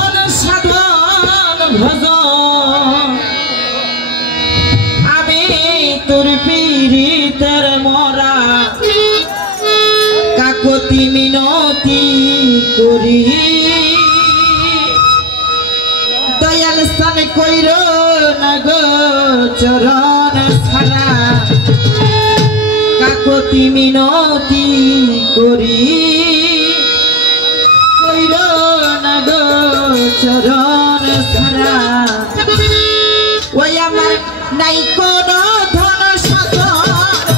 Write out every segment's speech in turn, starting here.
ধন সাধন ভজন আমি তোর পীড়িতের মরা কাকতি মিনতি করি দয়াল স্থান কইর না গো চরণ ছাড়া কাকতি মিনতি করি কইর না গো চরণ ছাড়া ওই আমার নাই কোনো ধন সাধন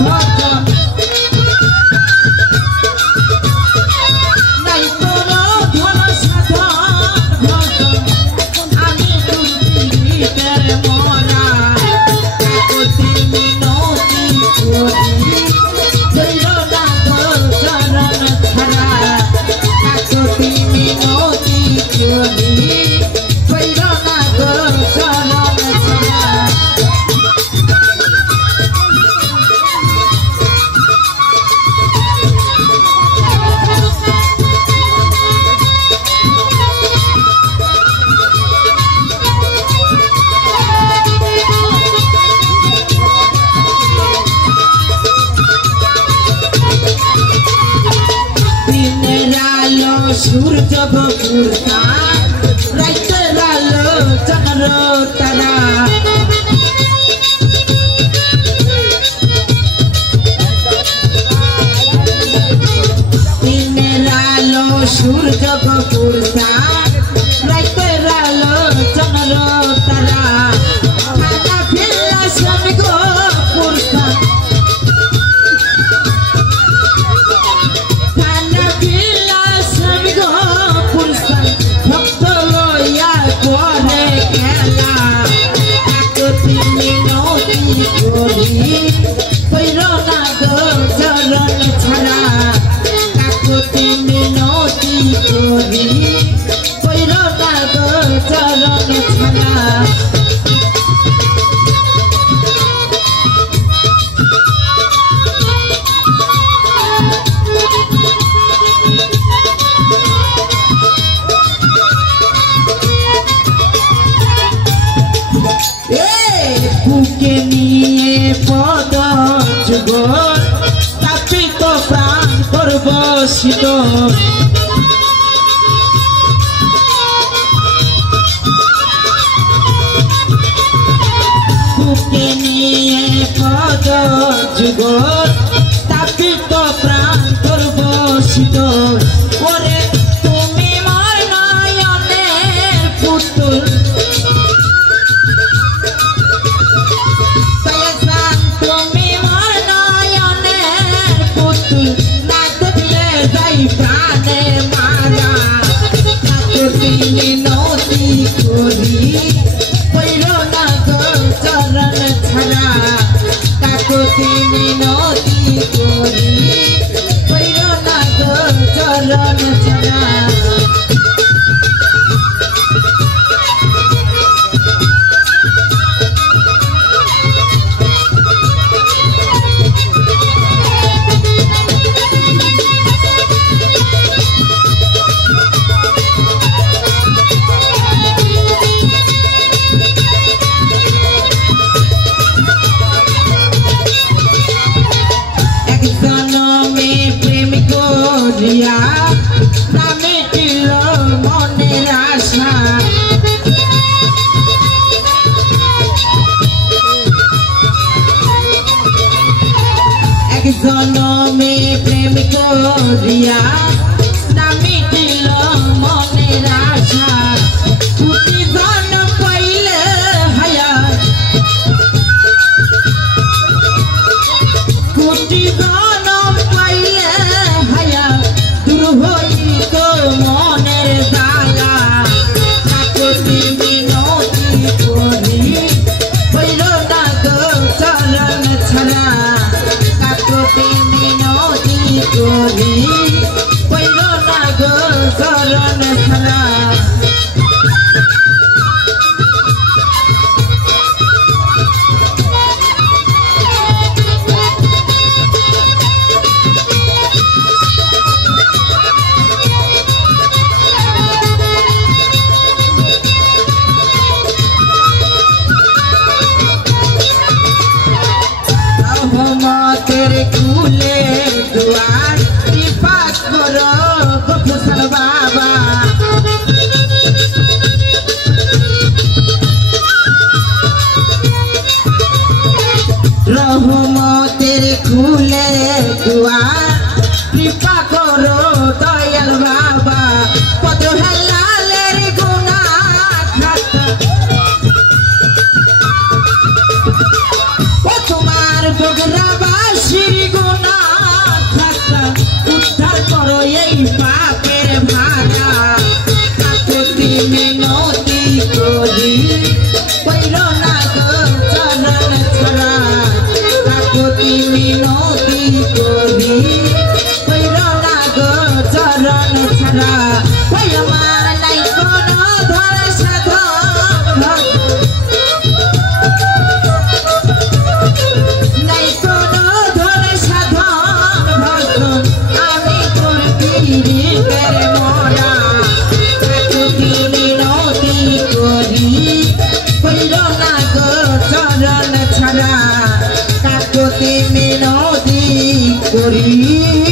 ভজন নাই কোনো ধন সাধন ভজন আমি তোর পীড়িতের মরা কাকতি মিনতি করি কইর না গো চরণ ছাড়া কাকতি মিনতি করি কইর না গো চরণ ছাড়া সূর্য বপুরতা রাইতের আলো চন্দ্র তারা দিনের আলো সূর্য বপুরতা রাইতের আলো চন্দ্র তারা খানা ফিরলা স্বামী গো পুরতা কইর না গো চরণ ছাড়া কাকতি মিনতি করি কইর না গো চরণ ছাড়া বুকে নিয়ে পদ যুগল তাপিত প্রাণ পরবশিত বুকে নিয়ে পদ যুগল তাপিত প্রাণ পরবশিত ওরে তুমি মোর নয়নের পুতুল প্রাণে মারা কাকতি মিনতি করি কইর না গো চরণ ছাড়া কাকতি মিনতি করি কইর না গো চরণ ছাড়া নামে ছিল মনের আশা এক জনমে প্রেম করিয়া নামে ছিল মনের আশা কোটি জনম পাইলে হায়া কোটি জনম পাইলে হায়া দূর হইত মনের জ্বালা কাকতি মিনতি করি কইর না গো চরণ ছাড়া কাকতি মিনতি করি মিনতি করি